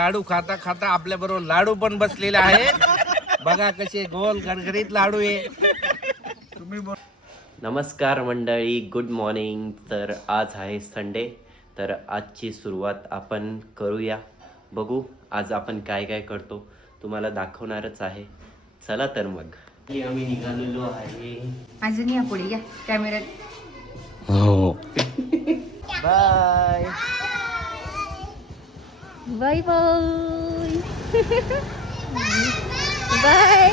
लाडू खाता खाता आपल्या बरोबर लाडू पण बसलेले आहेत. बघा कसे गोल गरगरीत लाडू आहे. नमस्कार मंडळी, गुड मॉर्निंग. तर आज आहे संडे, तर आजची सुरुवात आपण करूया. बघू आज आपण काय काय करतो, तुम्हाला दाखवणारच आहे. चला तर मग आम्ही निघालेलो आहे. अजून या पुढे या कॅमेऱ्यात. हो बाय बाय बाय बाय.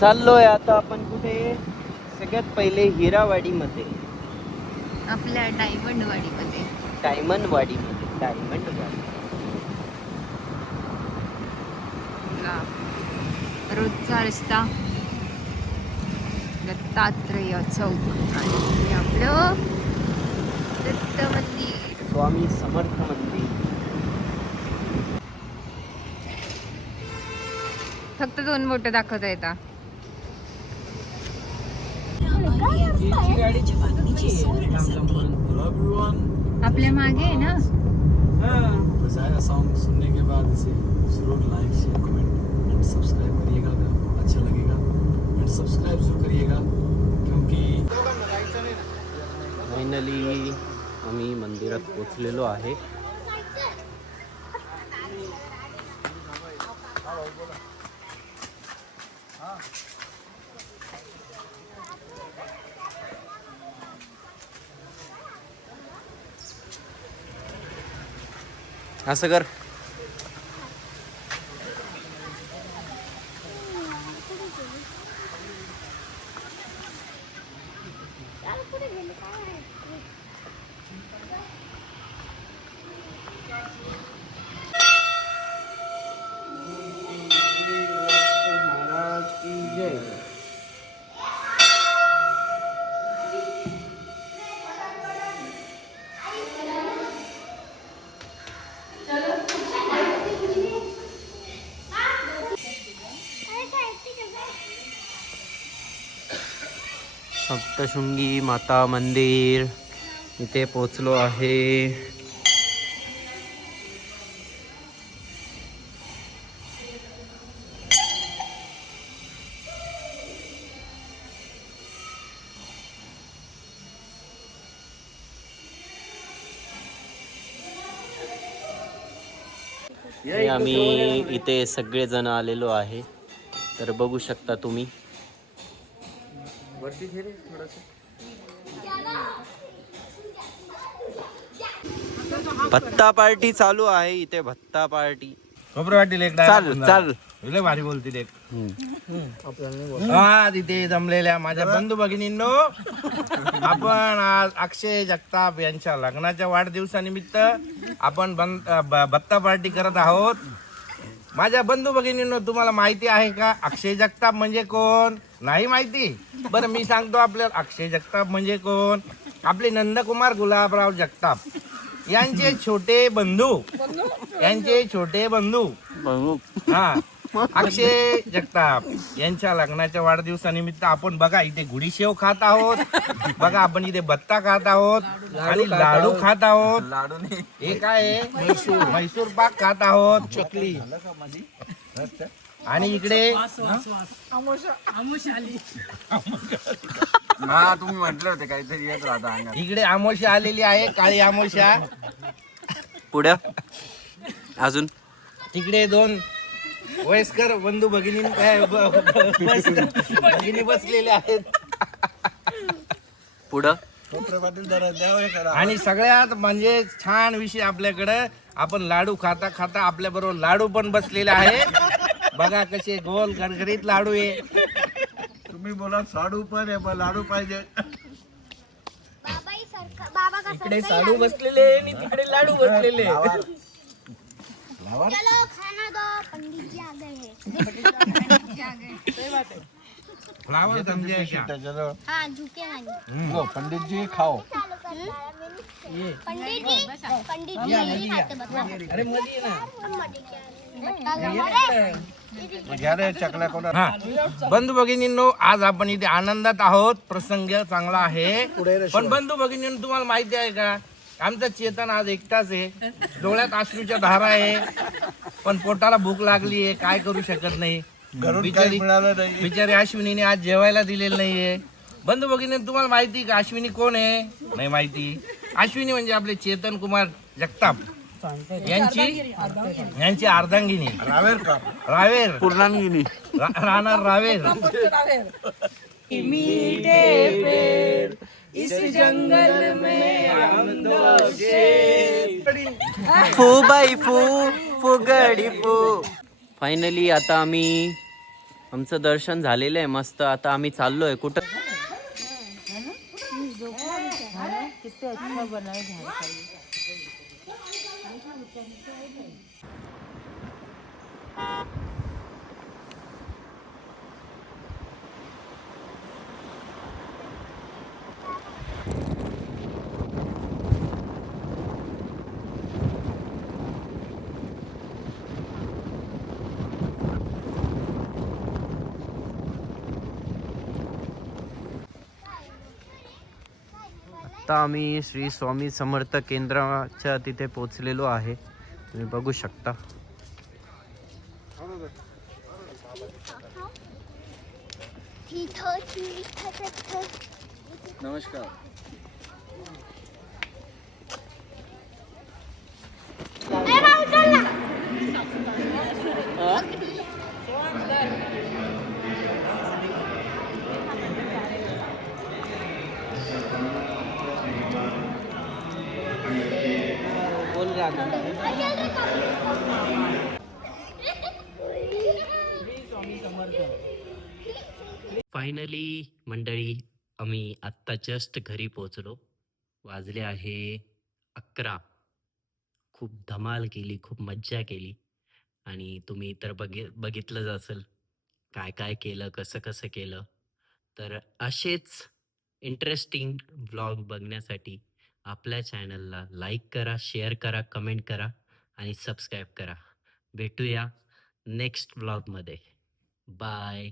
चाललोय आता आपण कुठे? सगळ्यात पहिले हिरावाडी मध्ये, आपल्या डायमंड वाडीमध्ये. डायमंड वाडी. रोजचा रस्ता दत्तात्रेय चौक आणि आपलं दत्त मंदिर, स्वामी समर्थ मंदिर. फक्त 2 बोटं दाखवता येतात. आपल्या मागे आहे ना. बजाया सॉन्ग सुनने के बाद इसे जरूर like share comment end subscribe करिएगा. अगर आपको अच्छा लगेगा एंड सब्सक्राइब जरूर करिएगा क्योंकि फायनली आम्ही मंदिरात पोचलेलो आहे. असं कर. महाराज की जय. सप्तशृंगी माता मंदिर इथे पोचलो आहे. आम्ही इथे सगळेजण आलेलो आहे, तर बघू शकता तुम्ही. भत्ता पार्टी चालू आहे इथे. भत्ता पार्टी खबर वाटेल एक चाल लय भारी बोलतील एक. हा तिथे जमलेल्या माझ्या बंधू भगिनींनो, आपण आज अक्षय जगताप यांच्या लग्नाच्या वाढदिवसानिमित्त आपण भत्ता पार्टी करत आहोत. माझ्या बंधू भगिनींनो, तुम्हाला माहिती आहे का अक्षय जगताप म्हणजे कोण? नाही माहिती? बरं मी सांगतो आपल्याला. अक्षय जगताप म्हणजे कोण? आपले नंदकुमार गुलाबराव जगताप यांचे छोटे बंधू हा अक्षय जगताप यांच्या लग्नाच्या वाढदिवसानिमित्त आपण बघा इथे गुढीशेव खात आहोत. बघा आपण इथे भत्ता खात आहोत आणि लाडू खात आहोत. हे काय म्हैसूर पाक खात आहोत, चकली. आणि इकडे तुम्ही म्हटलं होते काहीतरी येत राहता. इकडे आमोशा आलेली आहे, काळी आमोशा. पुढे अजून तिकडे 2 वयस्कर बंधू भगिनी बसलेले आहेत. पुढं आणि सगळ्यात म्हणजे छान विषय आपल्याकडे, आपण लाडू खाता खाता आपल्या बरोबर लाडू पण बसलेले आहेत. बघा कसे गोल गरगरीत लाडू आहे. तुम्ही बोला साडू पण आहे, पण लाडू पाहिजे. इकडे साडू बसलेले आणि तिकडे लाडू बसलेले. चलो खाना दो, पंडित जी आ गए हैं. फ्लावर समझे क्या? हाँ झुके नहीं. लो पंडित जी खाओ. पंडित जी नहीं खाते बता. अरे मधी ना. हम मजे क्या हा बंधू भगिनींनो, आज आपण इथे आनंदात आहोत. प्रसंग चांगला आहे. पण बंधू भगिनींनो, तुम्हाला माहिती आहे का, आमचा चेतन आज एकटाच आहे. डोळ्यात अश्रूच्या धारा आहे, पण पोटाला भूक लागली आहे, काय करू शकत नाही. बिचारी अश्विनीने आज जेवायला दिलेलं नाहीये. बंधू भगिनी, तुम्हाला माहिती का अश्विनी कोण आहे? नाही माहिती. अश्विनी म्हणजे आपले चेतन कुमार जगताप यांची अर्धांगिनी रावेर पूर्णांगिनी राहणार रावेर. फू बाई फू फुगडी फू. फायनली आता आम्ही आमचं दर्शन झालेलं आहे मस्त. आता आम्ही चाललोय कुठं. आता आम्ही श्री स्वामी समर्थ केंद्राच्या तिथे पोहोचलेलो आहे. तुम्ही बघू शकता. नमस्कार. फायनली मंडळी, आम्ही आत्ता जस्ट घरी पोहोचलो. वाजले आहे 11. खूप धमाल केली, खूप मज्जा केली. आणि तुम्ही तर बघितलंच असेल काय काय केलं, कसं कसं केलं. तर असेच इंटरेस्टिंग व्लॉग बघण्यासाठी आपल्या चॅनलला लाईक करा, शेअर करा, कमेंट करा आणि सबस्क्राईब करा. भेटूया नेक्स्ट व्लॉगमध्ये. बाय.